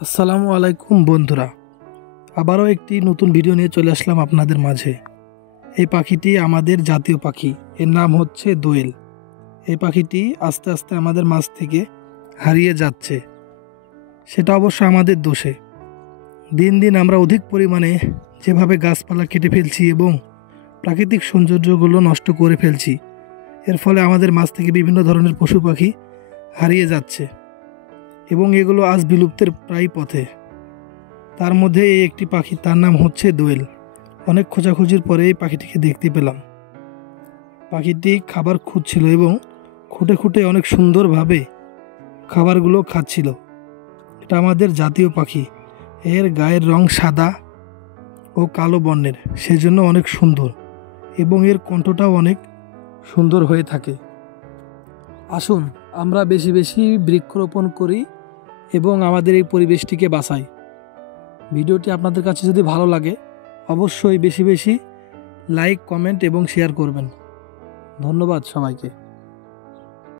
আসসালামু আলাইকুম বন্ধুরা, আবারও একটি নতুন ভিডিও নিয়ে চলে আসলাম আপনাদের মাঝে। এই পাখিটি আমাদের জাতীয় পাখি, এর নাম হচ্ছে দোয়েল। এই পাখিটি আস্তে আস্তে আমাদের মাঝ থেকে হারিয়ে যাচ্ছে, সেটা অবশ্য আমাদের দোষে। দিন দিন আমরা অধিক পরিমাণে যেভাবে গাছপালা কেটে ফেলছি এবং প্রাকৃতিক সৌন্দর্যগুলো নষ্ট করে ফেলছি, এর ফলে আমাদের মাঝ থেকে বিভিন্ন ধরনের পশু পাখি হারিয়ে যাচ্ছে এবং এগুলো আজ বিলুপ্তের প্রায় পথে। তার মধ্যে এই একটি পাখি, তার নাম হচ্ছে দোয়েল। অনেক খোঁজাখুঁজির পরে এই পাখিটিকে দেখতে পেলাম। পাখিটি খাবার খুঁজছিল এবং খুঁটে খুঁটে অনেক সুন্দরভাবে খাবারগুলো খাচ্ছিল। এটা আমাদের জাতীয় পাখি। এর গায়ের রং সাদা ও কালো বর্ণের, সেজন্য অনেক সুন্দর এবং এর কণ্ঠটাও অনেক সুন্দর হয়ে থাকে। আসুন আমরা বেশি বেশি বৃক্ষরোপণ করি এবং আমাদের এই পরিবেশটিকে বাঁচাই। ভিডিওটি আপনাদের কাছে যদি ভালো লাগে অবশ্যই বেশি বেশি লাইক, কমেন্ট এবং শেয়ার করবেন। ধন্যবাদ সবাইকে।